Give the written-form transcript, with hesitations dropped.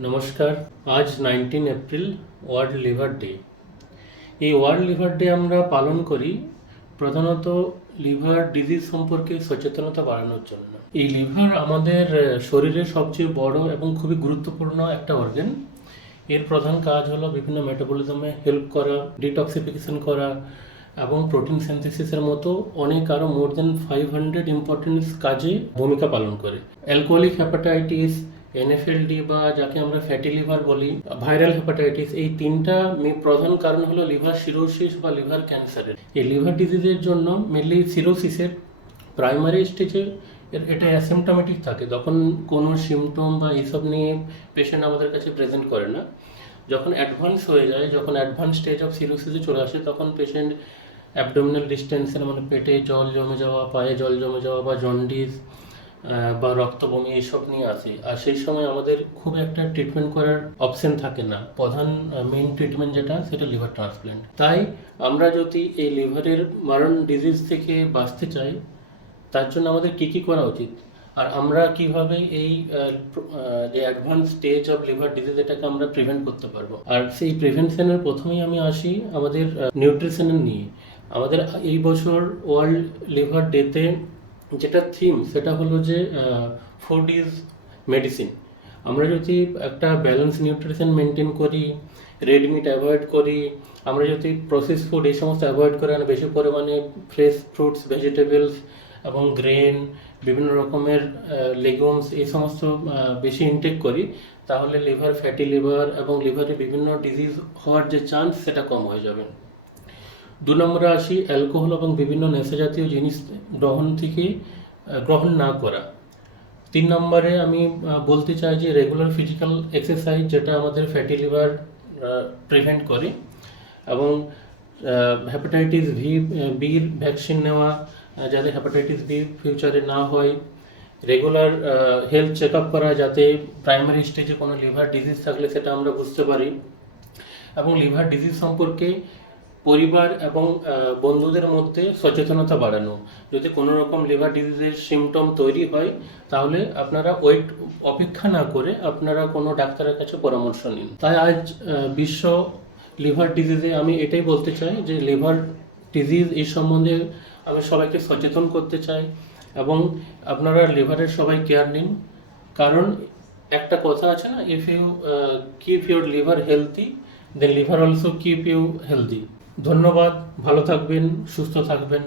নমস্কার। আজ 19 April world liver day. এই ওয়ার্ল্ড লিভার ডে আমরা পালন করি প্রধানত লিভার ডিজিজ সম্পর্কে সচেতনতা বাড়ানোর জন্য। এই লিভার আমাদের শরীরের সবচেয়ে বড় এবং খুবই গুরুত্বপূর্ণ একটা অর্গান। এর প্রধান কাজ হলো বিভিন্ন মেটাবলিজমে হেল্প করা, ডিটক্সিফিকেশন করা এবং প্রোটিন সিনথেসিসের মতো অনেক আরও মোর দেন 500 ইম্পর্টেন্ট কাজে ভূমিকা পালন করে। অ্যালকোহলিক হেপাটাইটিস, এনএফএলডি বা যাকে আমরা ফ্যাটি লিভার বলি, ভাইরাল হেপাটাইটিস, এই তিনটা প্রধান কারণ হলো লিভার সিরোসিস বা লিভার ক্যান্সারের। এই লিভার ডিজিজের জন্য মেনলি সিরোসিসের প্রাইমারি স্টেজে এটা অ্যাসিমটোমেটিক থাকে, তখন কোনো সিমটম বা এইসব নিয়ে পেশেন্ট আমাদের কাছে প্রেজেন্ট করে না। যখন অ্যাডভান্স হয়ে যায়, যখন অ্যাডভান্স স্টেজ অফ সিরোসিসে চলে আসে, তখন পেশেন্ট অ্যাবডোমিনাল ডিস্টেন্সের মানে পেটে জল জমে যাওয়া, পায়ে জল জমে যাওয়া বা জন্ডিস বা রক্ত বমি এইসব নিয়ে আসে। আর সেই সময় আমাদের খুব একটা ট্রিটমেন্ট করার অপশন থাকে না। প্রধান মেইন ট্রিটমেন্ট যেটা, সেটা লিভার ট্রান্সপ্ল্যান্ট। তাই আমরা যদি এই লিভারের মারণ ডিজিজ থেকে বাঁচতে চাই, তার জন্য আমাদের কী কী করা উচিত, আর আমরা কিভাবে এই যে advance stage of liver disease এটাকে আমরা প্রিভেন্ট করতে পারবো। আর সেই প্রিভেনশনের প্রথমেই আমি আসি আমাদের নিউট্রিশনের নিয়ে। আমাদের এই বছর ওয়ার্ল্ড লিভার ডেতে যেটা থিম, সেটা হলো যে ফুড ইজ মেডিসিন। আমরা যদি একটা ব্যালেন্স নিউট্রিশন মেনটেন করি, রেড মিট অ্যাভয়েড করি, আমরা যদি প্রসেস ফুড এই সমস্ত অ্যাভয়েড করে বেশি পরিমাণে ফ্রেশ ফ্রুটস, ভেজিটেবলস এবং গ্রেন, বিভিন্ন রকমের লেগুমস এই সমস্ত বেশি ইনটেক করি, তাহলে লিভার, ফ্যাটি লিভার এবং লিভারে বিভিন্ন ডিজিজ হওয়ার যে চান্স, সেটা কম হয়ে যাবে। 2 নম্বরে আসি অ্যালকোহল এবং বিভিন্ন নেশাজাতীয় জিনিস গ্রহণ না করা। 3 নম্বরে আমি বলতে চাই যে রেগুলার ফিজিক্যাল এক্সারসাইজ, যেটা আমাদের ফ্যাটি লিভার প্রিভেন্ট করে, এবং হেপাটাইটিস বির ভ্যাকসিন নেওয়া, যাতে হেপাটাইটিস বি ফিউচারে না হয়। রেগুলার হেলথ চেক আপ করা, যাতে প্রাইমারি স্টেজে কোনো লিভার ডিজিজ থাকলে সেটা আমরা বুঝতে পারি। এবং লিভার ডিজিজ সম্পর্কে পরিবার এবং বন্ধুদের মধ্যে সচেতনতা বাড়ানো। যদি কোনো রকম লিভার ডিজিজের সিমটম তৈরি হয়, তাহলে আপনারা অপেক্ষা না করে আপনারা কোনো ডাক্তারের কাছে পরামর্শ নিন। তাই আজ বিশ্ব লিভার ডিজিজে আমি এটাই বলতে চাই যে লিভার ডিজিজ এই সম্বন্ধে আমি সবাইকে সচেতন করতে চাই, এবং আপনারা লিভারের সবাই কেয়ার নিন। কারণ একটা কথা আছে না, if you keep your liver healthy, then liver also keep you healthy. ধন্যবাদ, ভালো থাকবেন, সুস্থ থাকবেন।